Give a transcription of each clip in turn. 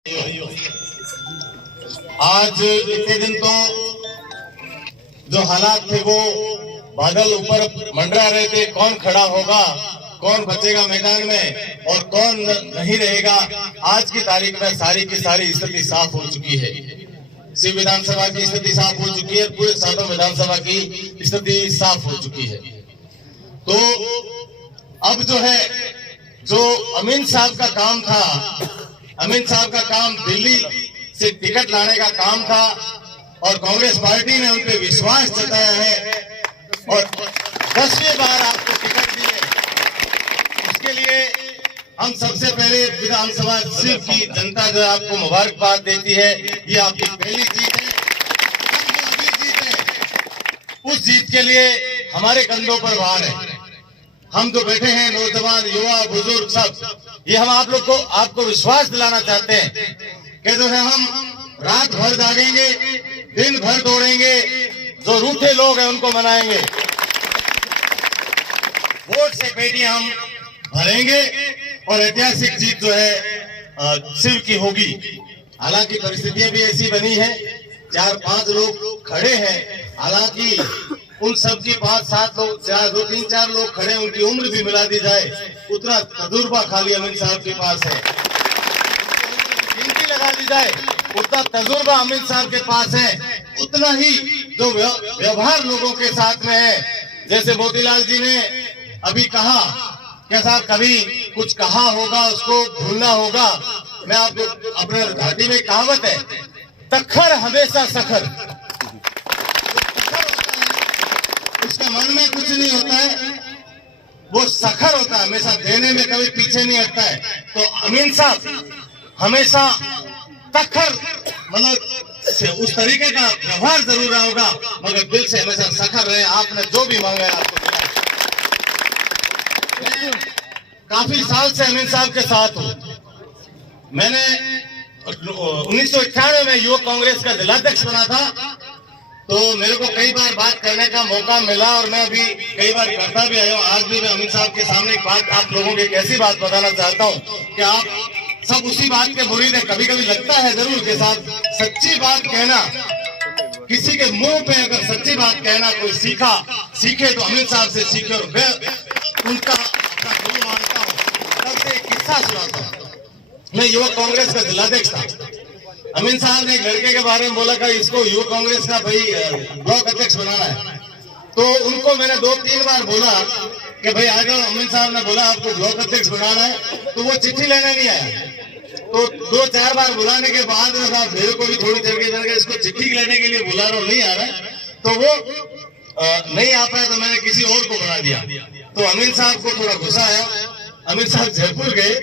आज इतने दिन तो जो हालात थे वो बादल ऊपर मंडरा रहे थे, कौन खड़ा होगा, कौन बचेगा मैदान में और कौन नहीं रहेगा। आज की तारीख में सारी की सारी स्थिति साफ हो चुकी है। शिव विधानसभा की स्थिति साफ हो चुकी है, पूरे सातों विधानसभा की स्थिति साफ हो चुकी है। तो अब जो है, जो अमीन साहब का काम था, अमीन साहब का काम दिल्ली से टिकट लाने का काम था और कांग्रेस पार्टी ने उन पर विश्वास जताया है और 10वीं बार आपको टिकट दिए। इसके लिए हम सबसे पहले विधानसभा सीट की जनता जो आपको मुबारकबाद देती है। ये आपकी पहली जीत है, जीत है। उस जीत के लिए हमारे कंधों पर भार है। हम जो बैठे हैं, नौजवान, युवा, बुजुर्ग, सब ये हम आप लोग को आपको विश्वास दिलाना चाहते हैं कि जो है हम रात भर जागेंगे, दिन भर दौड़ेंगे, जो रूठे लोग हैं उनको मनाएंगे, वोट से पेटियां हम भरेंगे और ऐतिहासिक जीत जो है शिव की होगी। हालांकि परिस्थितियां भी ऐसी बनी है, 4-5 लोग खड़े हैं, हालांकि उन सबकी 5-7 लोग, 2-3-4 लोग खड़े, उनकी उम्र भी मिला दी जाए, उतना तजुर्बा खाली अमीन साहब के पास है। गिनती लगा दी जाए, उतना तजुर्बा अमीन साहब के पास है, उतना ही जो व्यवहार लोगों के साथ में है। जैसे मोतीलाल जी ने अभी कहा कि साहब कभी कुछ कहा होगा उसको भूलना होगा। मैं आपको अपने घाटी में कहावत है, तखर हमेशा सखर। उसका मन में कुछ नहीं होता है, वो सखर होता है, हमेशा देने में कभी पीछे नहीं हटता है। तो अमीन साहब हमेशा तखर, मतलब उस तरीके का व्यवहार जरूर रहा होगा, मगर दिल से हमेशा सखर रहे। आपने जो भी मांगा है आपको मिला। काफी साल से अमीन साहब के साथ हूं। मैंने 1991 में युवक कांग्रेस का जिलाध्यक्ष बना था, तो मेरे को कई बार बात करने का मौका मिला और मैं अभी कई बार करता भी आया हूँ। आज भी मैं अमीन साहब के सामने एक बात आप लोगों को एक ऐसी बात बताना चाहता हूँ कि आप सब उसी बात के मुरीद हैं। कभी कभी लगता है जरूर के साथ सच्ची बात कहना, किसी के मुंह पे अगर सच्ची बात कहना कोई सीखे तो अमीन साहब से सीखे। और मैं उनका अपना गुरु मानता हूँ। तब से एक किस्सा सुनाता हूँ। मैं युवक कांग्रेस का जिलाध्यक्ष था। अमीन साहब ने एक लड़के के बारे में बोला कि इसको युवा कांग्रेस का भाई ब्लॉक अध्यक्ष बनाना है। तो उनको मैंने 2-3 बार बोला कि भाई आ जाओ। अमीन साहब ने बोला आपको ब्लॉक अध्यक्ष बनाना है, तो वो चिट्ठी लेने नहीं आया। तो 2-4 बार बुलाने के बाद में साहब मेरे को भी थोड़ी देर के इसको चिट्ठी लेने के लिए बुला रहा हूँ, नहीं आ रहा है। तो वो नहीं आ पाया, तो मैंने किसी और को बना दिया। तो अमीन साहब को थोड़ा गुस्सा आया। अमीन साहब जयपुर गए,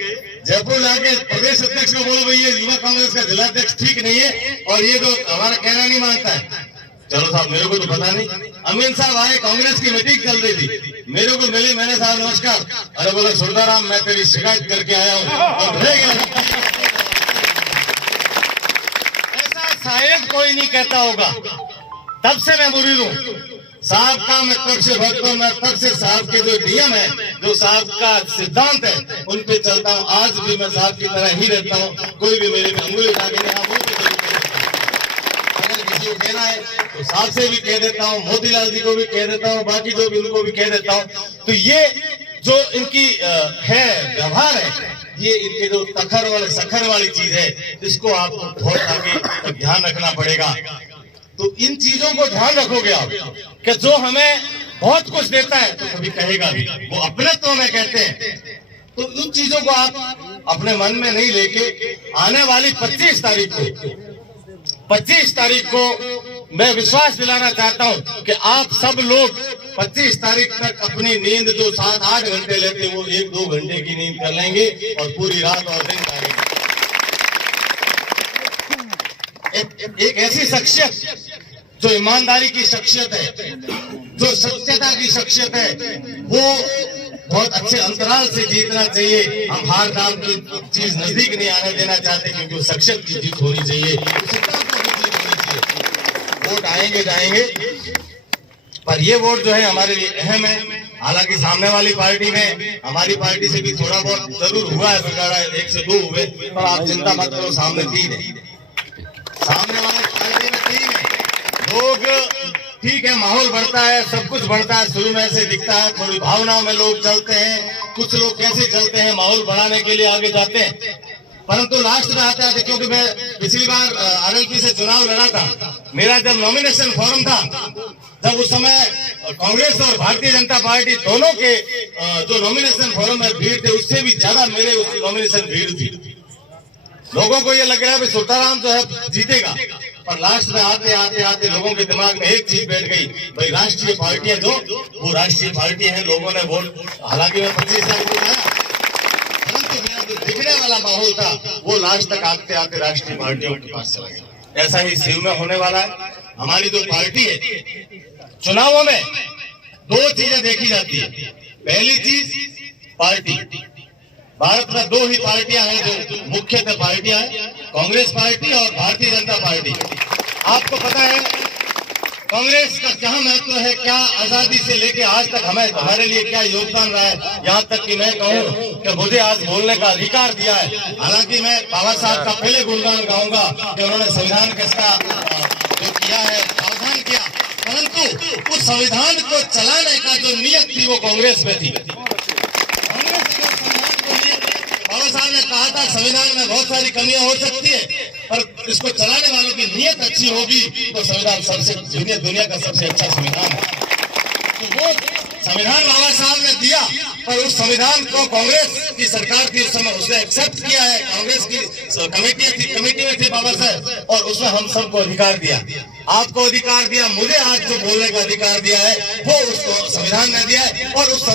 जयपुर जाके प्रदेश अध्यक्ष को बोलो भाई ये युवा कांग्रेस का जिलाध्यक्ष ठीक नहीं है और ये जो हमारा कहना नहीं मानता है। चलो साहब मेरे को तो पता नहीं। अमीन साहब आए, कांग्रेस की मीटिंग चल रही थी, मेरे को मिले, मैंने साहब नमस्कार। अरे बोले सुल्ताराम मैं तेरी शिकायत करके आया हूँ और रह गया। ऐसा शायद कोई नहीं कहता होगा। तब से मैं मुरीद हूँ साहब का, मैं तब से भक्त हूँ। मैं तब से साहब के जो नियम है, जो साहब का सिद्धांत है, उन पे चलता हूँ। आज भी मैं साहब की तरह ही रहता हूँ। कोई भी मेरे पे अंगुली उठा के नहीं, अगर किसी को कहना है तो साहब से भी कह देता हूँ, मोतीलाल जी को भी कह देता हूँ, बाकी जो भी उनको भी कह देता हूँ। तो ये जो इनकी है व्यवहार है, ये इनके जो तखर वाले सखर वाली चीज है, इसको आपको बहुत आगे ध्यान रखना पड़ेगा। तो इन चीजों को ध्यान रखोगे आप कि जो हमें बहुत कुछ देता है तो कभी कहेगा भी, वो अपनत्व में कहते हैं। तो उन चीजों को आप अपने मन में नहीं लेके आने वाली 25 तारीख को मैं विश्वास दिलाना चाहता हूं कि आप सब लोग 25 तारीख तक अपनी नींद जो 7-8 घंटे लेते वो 1-2 घंटे की नींद कर लेंगे और पूरी रात और दिन जाएंगे। एक ऐसी शख्सियत जो ईमानदारी की शख्सियत है, जो सत्यता की शख्सियत है, वो बहुत अच्छे अंतराल से जीतना चाहिए। हम हार नाम की चीज नजदीक नहीं आने देना चाहते, क्योंकि वो शख्सियत की जीत होनी चाहिए, वोट आएंगे जाएंगे, पर ये वोट जो है हमारे लिए अहम है। हालांकि सामने वाली पार्टी में हमारी पार्टी से भी थोड़ा बहुत जरूर हुआ है बिगाड़ा, 1 से 2 हुए, पर आप चिंता मत करो, सामने 3 है, सामने वाली पार्टी में 3 है। लोग ठीक है, माहौल बढ़ता है, सब कुछ बढ़ता है, शुरू में ऐसे दिखता है, थोड़ी भावनाओं में लोग चलते हैं, कुछ लोग कैसे चलते हैं, माहौल बढ़ाने के लिए आगे जाते हैं, परंतु लास्ट में आते आते, क्योंकि मैं पिछली बार आरएलपी से चुनाव लड़ा था, मेरा जब नॉमिनेशन फॉर्म था, जब उस समय कांग्रेस और भारतीय जनता पार्टी दोनों के जो नॉमिनेशन फॉर्म में भीड़ थे, उससे भी ज्यादा मेरे उस नॉमिनेशन भीड़ थी। लोगों को ये लग रहा है कि सुल्ताराम जो है जीतेगा, पर लास्ट में आते आते आते लोगों के दिमाग में एक चीज बैठ गई, भाई राष्ट्रीय पार्टियां जो वो राष्ट्रीय पार्टी है, लोगों ने वोट, हालांकि मैं 25 लाख वोट आया, परंतु मेरा जो दिखने वाला माहौल था वो लास्ट तक आते आते राष्ट्रीय पार्टियों के पास चला गया। ऐसा ही शिव में होने वाला है। हमारी जो पार्टी है, चुनावों में 2 चीजें देखी जाती है। पहली चीज पार्टी, भारत में 2 ही पार्टियां हैं जो मुख्यतः पार्टियां हैं, कांग्रेस पार्टी और भारतीय जनता पार्टी। आपको पता है कांग्रेस का क्या महत्व है, क्या आजादी से लेके आज तक हमारे लिए क्या योगदान रहा है, यहाँ तक कि मैं कहूँ कि मुझे आज बोलने का अधिकार दिया है। हालांकि मैं बाबा साहब का पहले गुणगान गाऊंगा कि उन्होंने संविधान का जो किया है, प्रावधान किया, परंतु उस संविधान को चलाने का जो नियत थी वो कांग्रेस में थी। बाबा साहब ने कहा था संविधान में बहुत सारी कमियां हो सकती है, पर इसको चलाने वालों की नियत अच्छी होगी तो संविधान सबसे दुनिया का सबसे अच्छा संविधान है। तो वो संविधान बाबा साहब ने दिया, पर उस संविधान को कांग्रेस की सरकार थी उस समय, उसने एक्सेप्ट किया है, कांग्रेस की कमेटी में थे बाबा साहब, और उसमें हम सबको अधिकार दिया, आपको अधिकार दिया, मुझे आज जो बोलने का अधिकार दिया है वो उसको संविधान ने दिया है। और उस